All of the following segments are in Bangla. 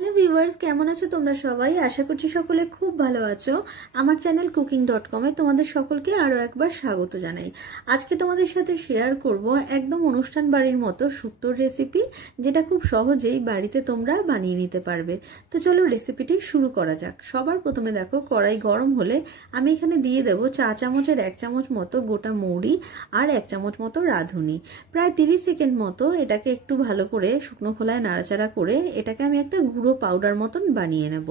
হ্যালো ভিউয়ার্স, কেমন আছো তোমরা সবাই? আশা করছি সকলে খুব ভালো আছো। আমার চ্যানেল cooking.com এ তোমাদের সকলকে আরো একবার স্বাগত জানাই। আজকে তোমাদের সাথে শেয়ার করব একদম অনুষ্ঠান বাড়ির মতো শুক্তোর রেসিপি, যেটা খুব সহজেই বাড়িতে তোমরা বানিয়ে নিতে পারবে। তো চলো রেসিপিটি শুরু করা যাক। সবার প্রথমে দেখো, কড়াই গরম হলে আমি এখানে দিয়ে দেব চা চামচের 1 চামচ মতো গোটা মৌরি আর 1 চামচ মতো রাঁধুনি। প্রায় 30 সেকেন্ড মতো এটাকে একটু ভালো করে শুকনো খোলায় নাড়াচাড়া করে এটাকে আমি একটা গুঁড়ো পাউডার মতন বানিয়ে নেব।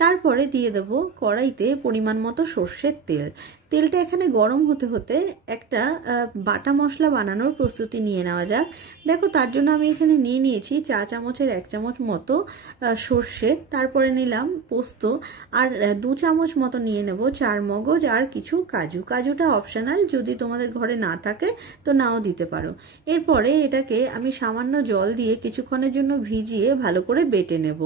তারপরে দিয়ে দেব কড়াইতে পরিমাণ মতো সর্ষের তেল। তেলটা এখানে গরম হতে হতে একটা বাটা মশলা বানানোর প্রস্তুতি নিয়ে নেওয়া যাক। দেখো, তার জন্য আমি এখানে নিয়ে নিয়েছি চা চামচের 1 চামচ মতো সর্ষে, তারপরে নিলাম পোস্ত, আর 2 চামচ মতো নিয়ে নেব চার মগজ আর কিছু কাজু। কাজুটা অপশনাল, যদি তোমাদের ঘরে না থাকে তো নাও দিতে পারো। এরপরে এটাকে আমি সামান্য জল দিয়ে কিছুক্ষণের জন্য ভিজিয়ে ভালো করে বেটে নেব।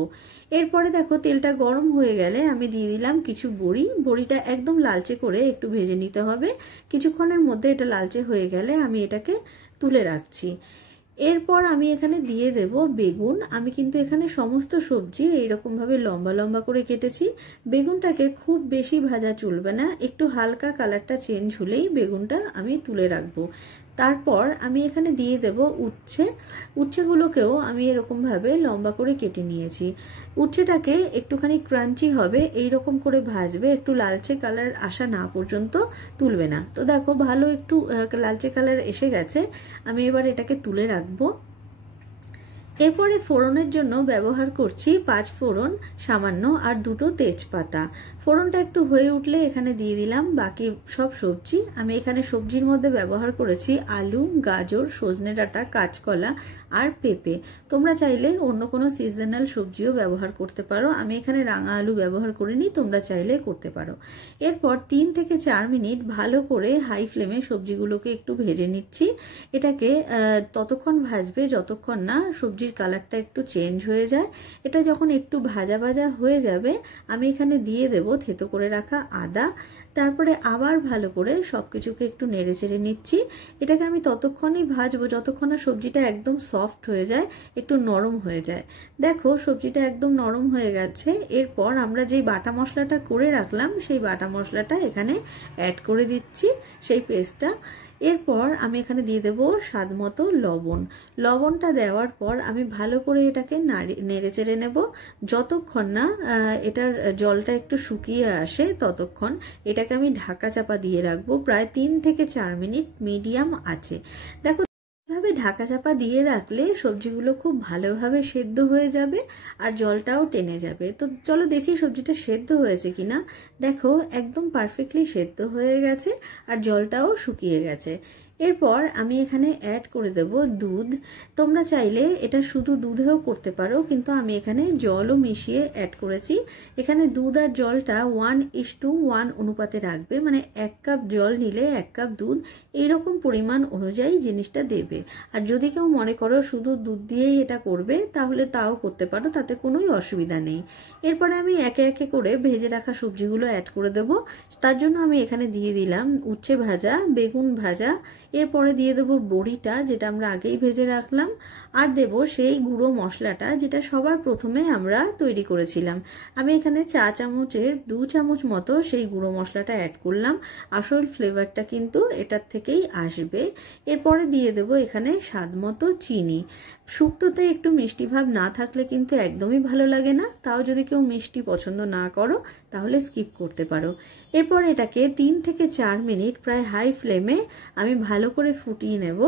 এরপরে দেখো, তেলটা গরম হয়ে গেলে আমি দিয়ে দিলাম কিছু বড়ি। বড়িটা একদম লালচে করে একটু ভেজে নিতে হবে। কিছুক্ষণের মধ্যে এটা লালচে হয়ে গেলে আমি এটাকে তুলে রাখছি। এরপর আমি এখানে দিয়ে দেব বেগুন। আমি কিন্তু এখানে সমস্ত সবজি এইরকম ভাবে লম্বা লম্বা করে কেটেছি। বেগুনটাকে খুব বেশি ভাজা চলবে না, একটু হালকা কালারটা চেঞ্জ হলেই বেগুনটা আমি তুলে রাখবো। তারপর আমি এখানে দিয়ে দেব উচ্ছে। উচ্ছেগুলোকেও আমি এরকম ভাবে লম্বা করে কেটে নিয়েছি। উচ্ছেটাকে একটুখানি ক্রাঞ্চি হবে এই রকম করে ভাজবে, একটু লালচে কালার আসা না পর্যন্ত তুলবে না। তো দেখো, ভালো একটু লালচে কালার এসে গেছে, আমি এবার এটাকে তুলে রাখবো। এরপরে ফোড়নের জন্য ব্যবহার করছি 5 ফোড়ন সামান্য আর 2টো তেজপাতা। ফোড়নটা একটু হয়ে উঠলে এখানে দিয়ে দিলাম বাকি সব সবজি। আমি এখানে সবজির মধ্যে ব্যবহার করেছি আলু, গাজর, সজনে ডাঁটা, কাঁচকলা আর পেঁপে। তোমরা চাইলে অন্য কোনো সিজনাল সবজিও ব্যবহার করতে পারো। আমি এখানে রাঙা আলু ব্যবহার করিনি, তোমরা চাইলে করতে পারো। এরপর 3 থেকে 4 মিনিট ভালো করে হাই ফ্লেমে সবজিগুলোকে একটু ভেজে নিচ্ছি। এটাকে ততক্ষণ ভাজবে যতক্ষণ না সবজির কালারটা একটু চেঞ্জ হয়ে যায়। এটা যখন একটু ভাজা ভাজা হয়ে যাবে আমি এখানে দিয়ে দেব থেতো করে রাখা আদা। তারপরে আবার ভালো করে সবকিছুকে একটু নেড়ে চেড়ে নিচ্ছি। এটাকে আমি ততক্ষণই ভাজবো যতক্ষণ না সবজিটা একদম সফট হয়ে যায়, একটু নরম হয়ে যায়। দেখো, সবজিটা একদম নরম হয়ে গেছে। এরপর আমরা যেই বাটা মশলাটা করে রাখলাম সেই বাটা মশলাটা এখানে অ্যাড করে দিচ্ছি, সেই পেস্টটা। এরপর আমি এখানে দিয়ে দেব স্বাদ মতো লবণ। লবণটা দেওয়ার পর আমি ভালো করে এটাকে নেড়ে চেড়ে নেব যতক্ষণ না এটার জলটা একটু শুকিয়ে আসে। ততক্ষণ এটাকে আমি ঢাকা চাপা দিয়ে রাখবো প্রায় 3 থেকে 4 মিনিট মিডিয়াম আঁচে। দেখো, এভাবে ঢাকা চাপা দিয়ে রাখলে সবজিগুলো খুব ভালোভাবে সেদ্ধ হয়ে যাবে আর জলটাও টেনে যাবে। তো চলো দেখি সবজিটা সেদ্ধ হয়েছে কিনা। দেখো, একদম পারফেক্টলি সেদ্ধ হয়ে গেছে আর জলটাও শুকিয়ে গেছে। এরপর আমি এখানে অ্যাড করে দেব দুধ। তোমরা চাইলে এটা শুধু দুধেও করতে পারো, কিন্তু আমি এখানে জলও মিশিয়ে অ্যাড করেছি। এখানে দুধ আর জলটা 1:1 অনুপাতে রাখবে, মানে 1 কাপ জল নিলে 1 কাপ দুধ, এইরকম পরিমাণ অনুযায়ী জিনিসটা দেবে। আর যদি কেউ মনে করো শুধু দুধ দিয়েই এটা করবে তাহলে তাও করতে পারো, তাতে কোনোই অসুবিধা নেই। এরপরে আমি একে একে করে ভেজে রাখা সবজিগুলো অ্যাড করে দেব। তার জন্য আমি এখানে দিয়ে দিলাম উচ্ছে ভাজা, বেগুন ভাজা, এরপরে দিয়ে দেবো বড়িটা যেটা আমরা আগেই ভেজে রাখলাম, আর দেব সেই গুঁড়ো মশলাটা যেটা সবার প্রথমে আমরা তৈরি করেছিলাম। আমি এখানে চা চামচের 2 চামচ মতো সেই গুঁড়ো মশলাটা অ্যাড করলাম। আসল ফ্লেভারটা কিন্তু এটার থেকেই আসবে। এরপরে দিয়ে দেব এখানে স্বাদ মতো চিনি। শুক্তোতে একটু মিষ্টি ভাব না থাকলে কিন্তু একদমই ভালো লাগে না, তাও যদি কেউ মিষ্টি পছন্দ না করো তাহলে স্কিপ করতে পারো। এরপর এটাকে 3 থেকে 4 মিনিট প্রায় হাই ফ্লেমে আমি ভালো করে ফুটিয়ে নেব।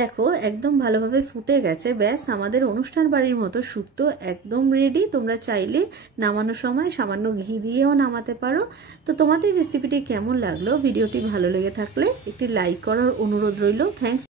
দেখো, একদম ভালোভাবে ফুটে গেছে। ব্যাস, আমাদের অনুষ্ঠান বাড়ির মতো শুক্তো একদম রেডি। তোমরা চাইলে নামানোর সময় সামান্য ঘি দিয়েও নামাতে পারো। তো তোমাদের রেসিপিটি কেমন লাগলো? ভিডিওটি ভালো লেগে থাকলে একটি লাইক করার অনুরোধ রইল। থ্যাঙ্কস।